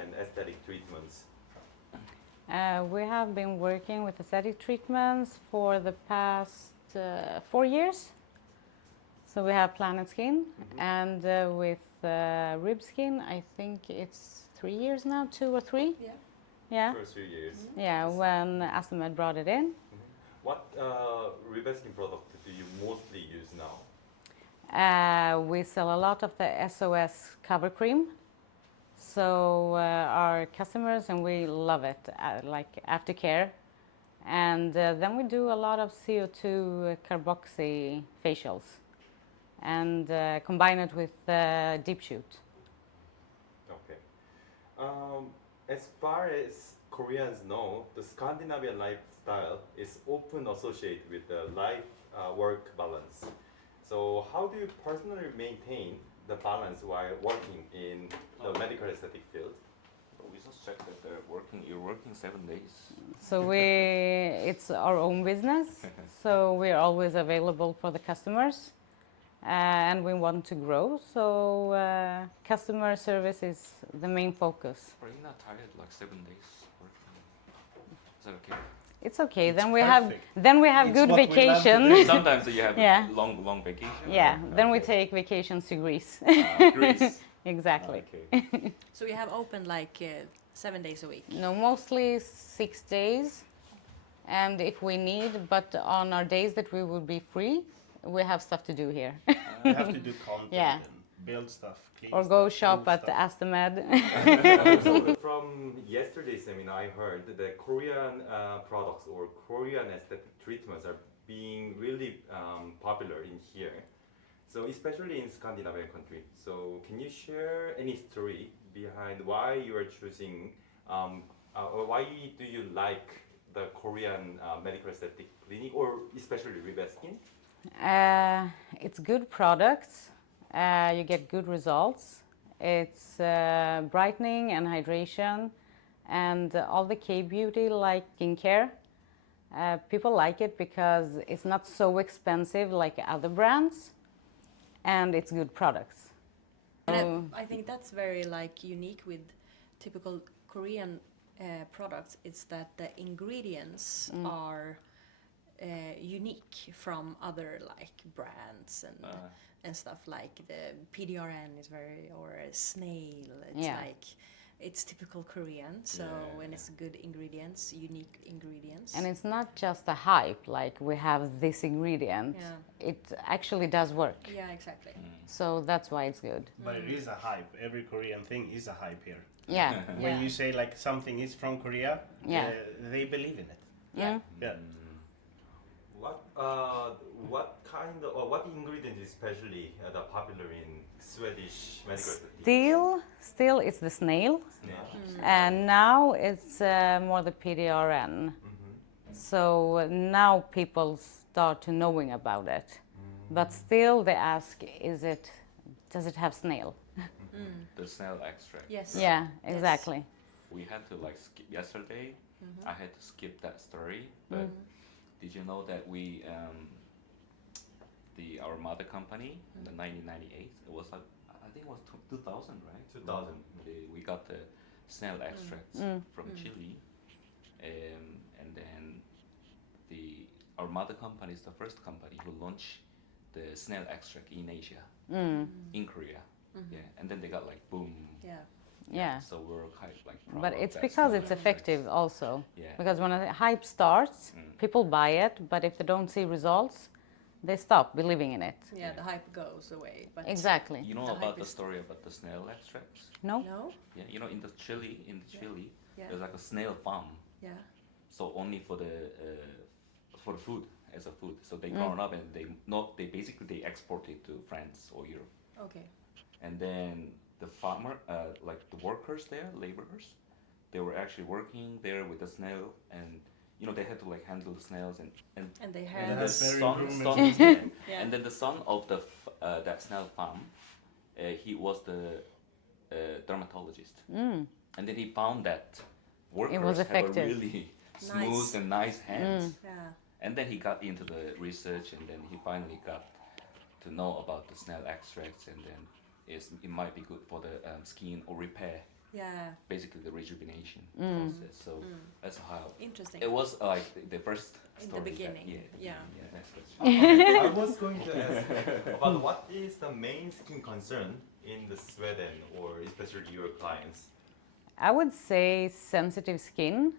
and aesthetic treatments? We have been working with aesthetic treatments for the past 4 years. So we have Planet Skin, and with RIBESKIN, I think it's 3 years now, 2 or 3. Yeah. Yeah. For a few years. Yeah, when Astomed brought it in. What RIBESKIN product do you mostly use now? We sell a lot of the SOS cover cream. So our customers, and we love it, like aftercare. And then we do a lot of CO2 carboxy facials and combine it with deep shoot. Okay. As far as Koreans know, the Scandinavian lifestyle is often associated with the life-work balance. So how do you personally maintain the balance while working in the medical aesthetic field? We just checked that you're working 7 days. So it's our own business, so we're always available for the customers, and we want to grow. So customer service is the main focus. Are you not tired like 7 days working? Is that okay? It's okay. It's then perfect. we have It's good what we love to vacation. do. Sometimes you have Yeah. long vacation. Yeah. Then we Okay. take vacations to Greece. Greece. Exactly. Okay. So you have open like 7 days a week? No, mostly 6 days, and if we need, but on our days that we would be free, we have stuff to do here. You have to do content Yeah. and build stuff, clean Or stuff, go shop move at stuff. Astomed. So from yesterday's seminar, I heard that Korean products or Korean aesthetic treatments are being really popular in here. So especially in Scandinavian country. So can you share any story behind why you are choosing, or why do you like the Korean medical aesthetic clinic, or especially RIBESKIN? It's good products. You get good results. It's brightening and hydration, and all the K-beauty like skincare. People like it because it's not so expensive like other brands, and it's good products. And I think that's very like unique with typical Korean products. It's that the ingredients are unique from other like brands and stuff, like the PDRN is very, or a snail. It's Yeah. like it's typical Korean. So when it's good ingredients, unique ingredients. And it's not just a hype, like we have this ingredient. Yeah. It actually does work. Yeah, exactly. So that's why it's good. But it is a hype. Every Korean thing is a hype here. Yeah. When Yeah. you say like something is from Korea, Yeah. they believe in it. Yeah. Yeah. What kind of, or what ingredient is especially popular in Swedish medical aesthetic? Still it's the snail. Yeah. And now it's more the PDRN. So now people start to knowing about it. But still they ask, does it have snail? The snail extract. Yes. Yeah, exactly. We had to like skip yesterday. I had to skip that story. But did you know that we, our mother company in the 1998, it was like, I think it was 2000, right? 2000. We got the snail extracts from Chile, and then our mother company is the first company who launched the snail extract in Asia, in Korea. Yeah, and then they got like boom. Yeah. Yeah. So we're kind of like proud But of it's that because snail it's extracts. effective also. Yeah. Because when a hype starts, people buy it, but if they don't see results, they stop believing in it. Yeah, the hype goes away. But Exactly. You know The about hype the is- story about the snail extracts? No? no. Yeah, you know in Chile, Yeah. there's like a snail farm. Yeah. So only for the food, as a food. So they grow it up and they basically export it to France or Europe. Okay. And then the farmer, like the workers there, laborers, they were actually working there with the snail, and you know they had to like handle the snails and And they and have the That's very son, groomers. Yeah. and then the son of that snail farm, he was the dermatologist, and then he found that workers was have a effective. really smooth Nice. and nice hands. Yeah. And then he got into the research, and then he finally got to know about the snail extracts, and then it might be good for the skin or repair Yeah. basically the rejuvenation process. So that's how Interesting. it was like the first In the story that- beginning, yeah. Next question. Okay, I was going to ask about what is the main skin concern in the Sweden or especially your clients? I would say sensitive skin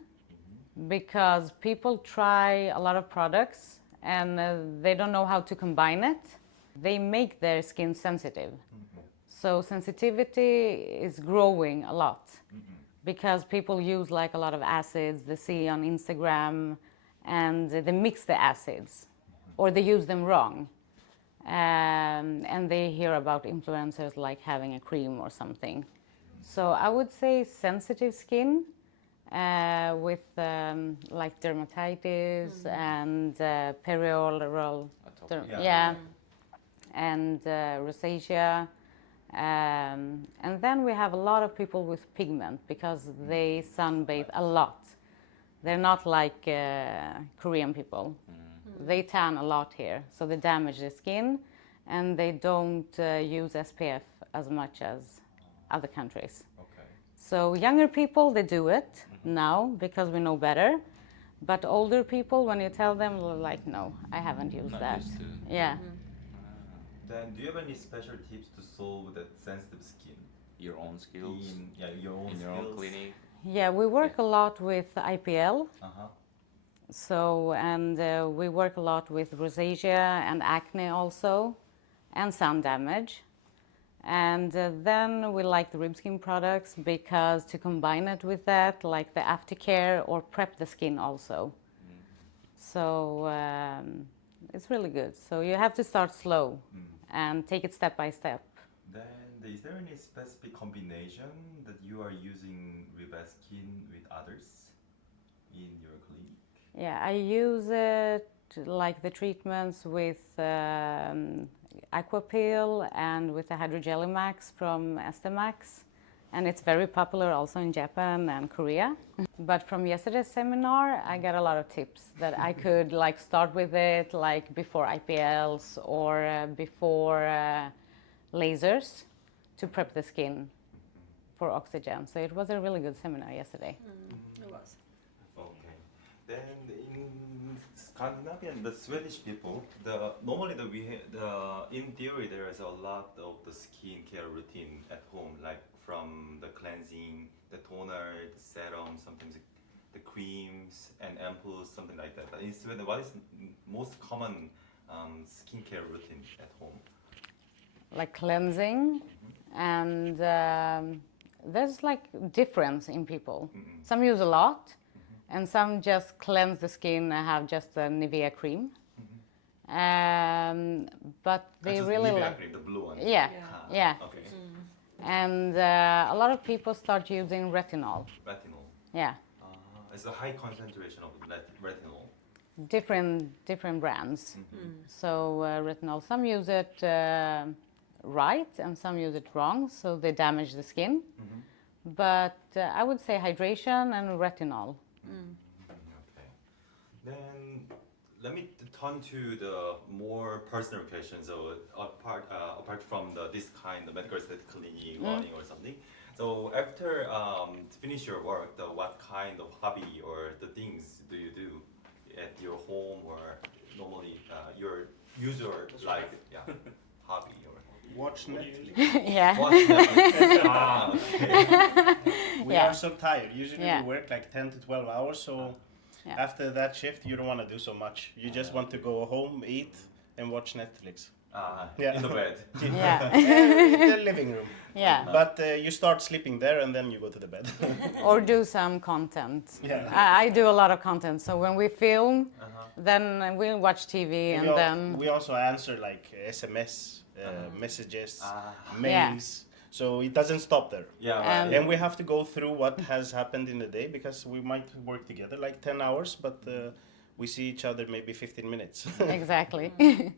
because people try a lot of products and they don't know how to combine it. They make their skin sensitive. So sensitivity is growing a lot because people use like a lot of acids they see on Instagram and they mix the acids or they use them wrong. And they hear about influencers like having a cream or something. So I would say sensitive skin with like dermatitis and perioral, Atopic. yeah, and rosacea. And then we have a lot of people with pigment because they sunbathe a lot. They're not like Korean people. They tan a lot here, so they damage the skin and they don't use SPF as much as other countries. Okay. So younger people, they do it now because we know better. But older people, when you tell them, they're like, no, I haven't used Not that. used to. Yeah. Then do you have any special tips to solve that sensitive skin? Your own skills In your own in your skills? own clinic. Yeah, we work a lot with IPL. Uh-huh. So, and we work a lot with rosacea and acne also, and sun damage. And then we like the RIBESKIN products because to combine it with that, like the aftercare or prep the skin also. So it's really good. So you have to start slow and take it step by step. Then is there any specific combination that you are using RIBESKIN with others in your clinic? Yeah, I use it like the treatments with Aquapil and with the Hydrogelimax from Estemax. And it's very popular also in Japan and Korea. But from yesterday's seminar, I got a lot of tips that I could like start with it like before IPLs or before lasers to prep the skin for oxygen. So it was a really good seminar yesterday. It was. Okay. Then in Scandinavian, the Swedish people, normally in theory there is a lot of the skincare routine at home, like from the cleansing, the toner, the serum, sometimes the creams and ampoules, something like that. But in Sweden, what is most common skincare routine at home? Like cleansing and there's like difference in people. Some use a lot and some just cleanse the skin and have just a Nivea cream. But they Just really Nivea like, cream, the blue one. yeah, Ah, yeah. Okay. And a lot of people start using retinol. Retinol. Yeah, It's a high concentration of retinol. different brands. So retinol, some use it right and some use it wrong, so they damage the skin. But I would say hydration and retinol. Okay. Then let me turn to the more personal questions. So apart from this kind of medical aesthetic clinic running or something. So after finish your work, what kind of hobby or the things do you do at your home or normally your usual hobby or Watch Netflix. Yeah. watch Netflix? Okay. We Yeah. are so tired. Usually Yeah. we work like 10 to 12 hours. So Yeah. after that shift, you don't want to do so much. You just want to go home, eat, and watch Netflix. Yeah. In the bed. Yeah. In the living room. Yeah. But you start sleeping there and then you go to the bed. Or do some content. Yeah. I do a lot of content. So when we film, then we'll watch TV and then we also answer like SMS messages, Yeah. mails. So it doesn't stop there. Yeah. And- And we have to go through what has happened in the day because we might work together like 10 hours, but we see each other maybe 15 minutes. exactly. And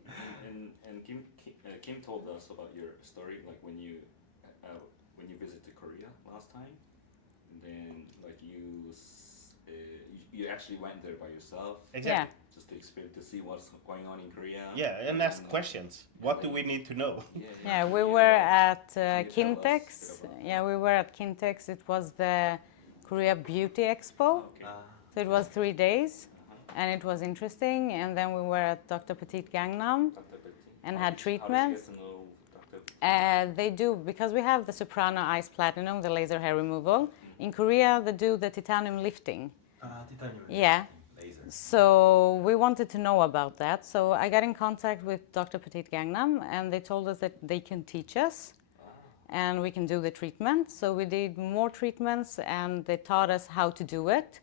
Kim told us about your story, like when you visited Korea last time, and then like you you actually went there by yourself. Exactly. Just to experience, to see what's going on in Korea. Yeah, and ask questions. What do we need to know? Yeah, we you were know, at can you tell us a Kintex. bit about Yeah, we were at Kintex. It was the Korea Beauty Expo. Okay. So it was 3 days, and it was interesting. And then we were at Dr. Petite Gangnam Dr. Petit. and How had did you treatments. get to know Dr. Petit? They do, because we have the Soprano Ice Platinum, the laser hair removal. In Korea, they do the titanium lifting. titanium. Yeah. Laser. So we wanted to know about that. So I got in contact with Dr. Petite Gangnam, and they told us that they can teach us, and we can do the treatment. So we did more treatments, and they taught us how to do it.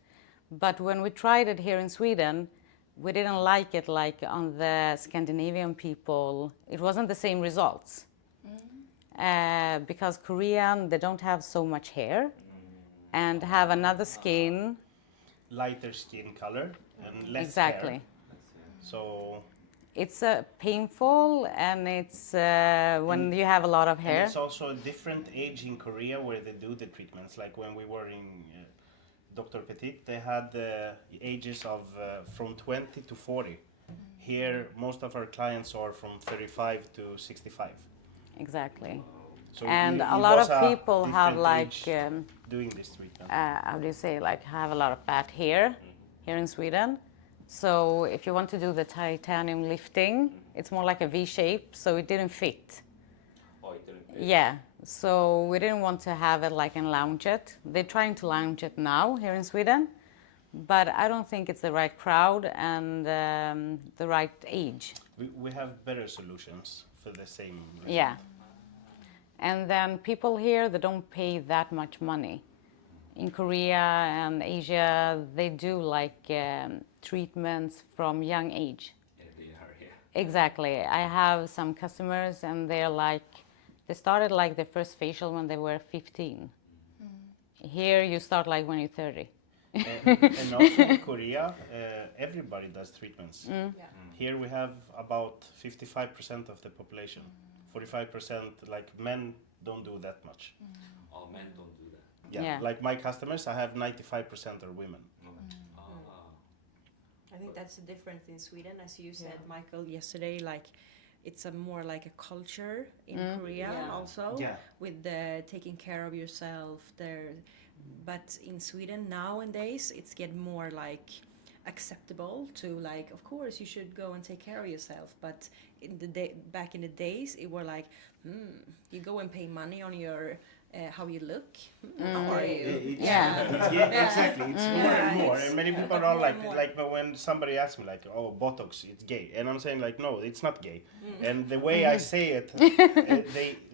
But when we tried it here in Sweden, we didn't like it like on the Scandinavian people. It wasn't the same results. Because Korean, they don't have so much hair and have another skin. Lighter skin color and less Exactly. hair. So It's painful, and it's when you have a lot of and hair. it's also a different age in Korea where they do the treatments. Like when we were in Dr. Petit, they had the ages of from 20 to 40. Here, most of our clients are from 35 to 65. Exactly. So And it a lot was of a people have different like, age doing this treatment. how do you say, like have a lot of bad hair here in Sweden. So if you want to do the titanium lifting, it's more like a V shape, so it didn't fit. Oh, it didn't fit. Yeah, so we didn't want to have it like and lounge it. They're trying to lounge it now here in Sweden, but I don't think it's the right crowd and the right age. We have better solutions for the same. Yeah. And then people here, they don't pay that much money. In Korea and Asia, they do like treatments from young age. Yeah, they are here. Exactly. I have some customers, and they're like, they started like their first facial when they were 15. Here, you start like when you're 30. And also in Korea, everybody does treatments. Yeah. Here we have about 55% of the population. 45% like men don't do that much. All men don't do that. Yeah. Yeah. Like my customers, I have 95% are women. Ah. I think that's the difference in Sweden, as you said, Michael, yesterday. Like, it's a more like a culture in Korea also, Yeah. with the taking care of yourself there. But in Sweden nowadays, it's getting more like acceptable to like, of course, you should go and take care of yourself. But in the back in the days, it were like, you go and pay money on your how you look. How are you? Yeah, exactly. It's more and more. It's And many people more are and like, more. like when somebody asks me, like, oh, Botox, it's gay. And I'm saying, like, no, it's not gay. And the way I say it,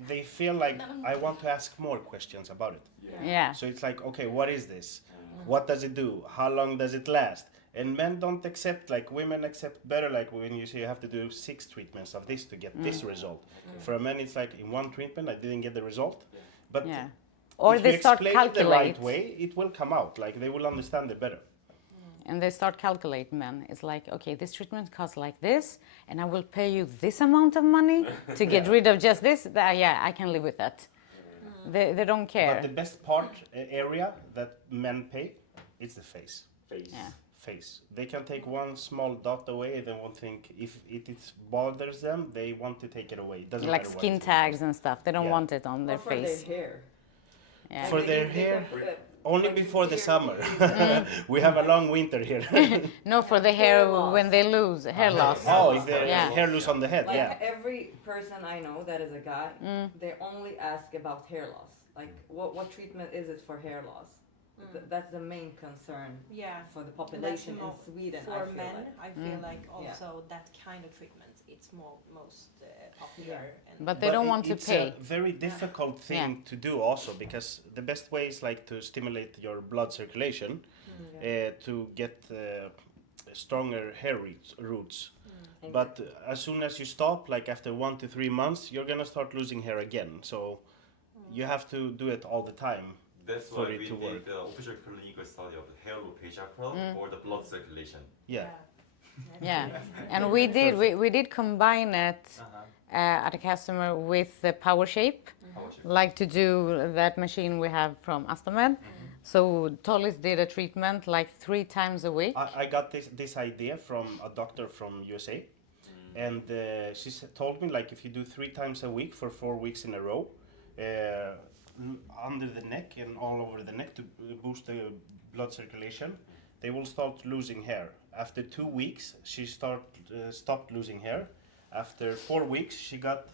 they feel like I want to ask more questions about it. Yeah. So it's like, okay, what is this? What does it do? How long does it last? And men don't accept, like women accept better, like when you say you have to do 6 treatments of this to get this result. For a man, it's like in 1 treatment, I didn't get the result. But Yeah. Or if they you start explain it the calculate. right way, it will come out. Like they will understand it better. And they start calculate, men. It's like, okay, this treatment costs like this, and I will pay you this amount of money to get rid of just this. Yeah, I can live with that. They don't care. But the best part area that men pay is the face. Face. Yeah. Face. They can take 1 small dot away. They won't think if it bothers them. They want to take it away. It doesn't Like matter what skin it is. tags and stuff. They don't Yeah. want it on their Or for face. their hair. Yeah. For their They hair, can put only like before the hair- summer. We have a long winter here. No, for the hair Hair loss. when they lose hair loss. Oh, if their Yeah. hair loose on the head, Like yeah. every person I know that is a guy, they only ask about hair loss. Like, what treatment is it for hair loss? That's the main concern Yeah. for the And that's population in more Sweden. I For feel men, like. I feel like also that kind of treatment, it's most popular. And But they don't want to it's pay. a very difficult thing to do also because the best way is like to stimulate your blood circulation to get stronger hair roots. But as soon as you stop, like after 1 to 3 months, you're gonna start losing hair again. So you have to do it all the time. That's For why it we to did work. the official clinical study of the hair alopecia curl for the blood circulation. Yeah. Yeah, and we did combine it at a customer with the Power Shape, How much? like to do that machine we have from Astomed. So Tollis did a treatment like 3 times a week. I got this idea from a doctor from USA, and she told me like if you do 3 times a week for 4 weeks in a row, under the neck and all over the neck to boost the blood circulation, they will start losing hair. After 2 weeks, she stopped losing hair. After 4 weeks, she got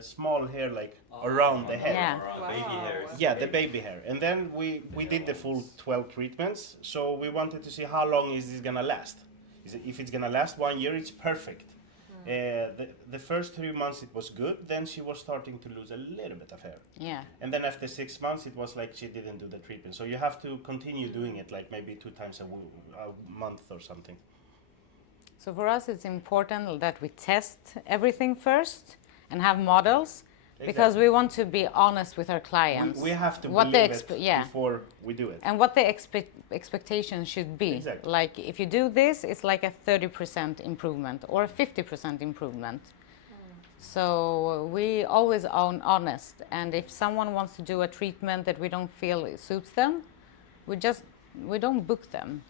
small hair like around the head. Yeah. Around baby hairs. Yeah, the baby hair. And then we did the full 12 treatments. So we wanted to see how long is this gonna last. If it's gonna last 1 year, it's perfect. The first 3 months it was good. Then she was starting to lose a little bit of hair. Yeah. And then after 6 months, it was like she didn't do the treatment. So you have to continue doing it, like maybe 2 times a month or something. So for us, it's important that we test everything first and have models, because we want to be honest with our clients. We have to what believe they it before we do it. and what the expectation should be. Exactly. Like if you do this, it's like a 30% improvement or a 50% improvement. So we always are honest, and if someone wants to do a treatment that we don't feel it suits them, we don't book them.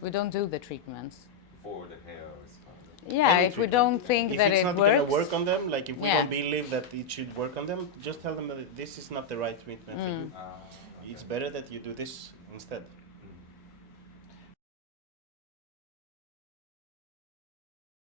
We don't do the treatments. For the hair or something. Yeah, Any if we treatment. don't think If that it's it not works. gonna work on them, like if we Yeah. don't believe that it should work on them, just tell them that this is not the right treatment for you. It's better that you do this instead.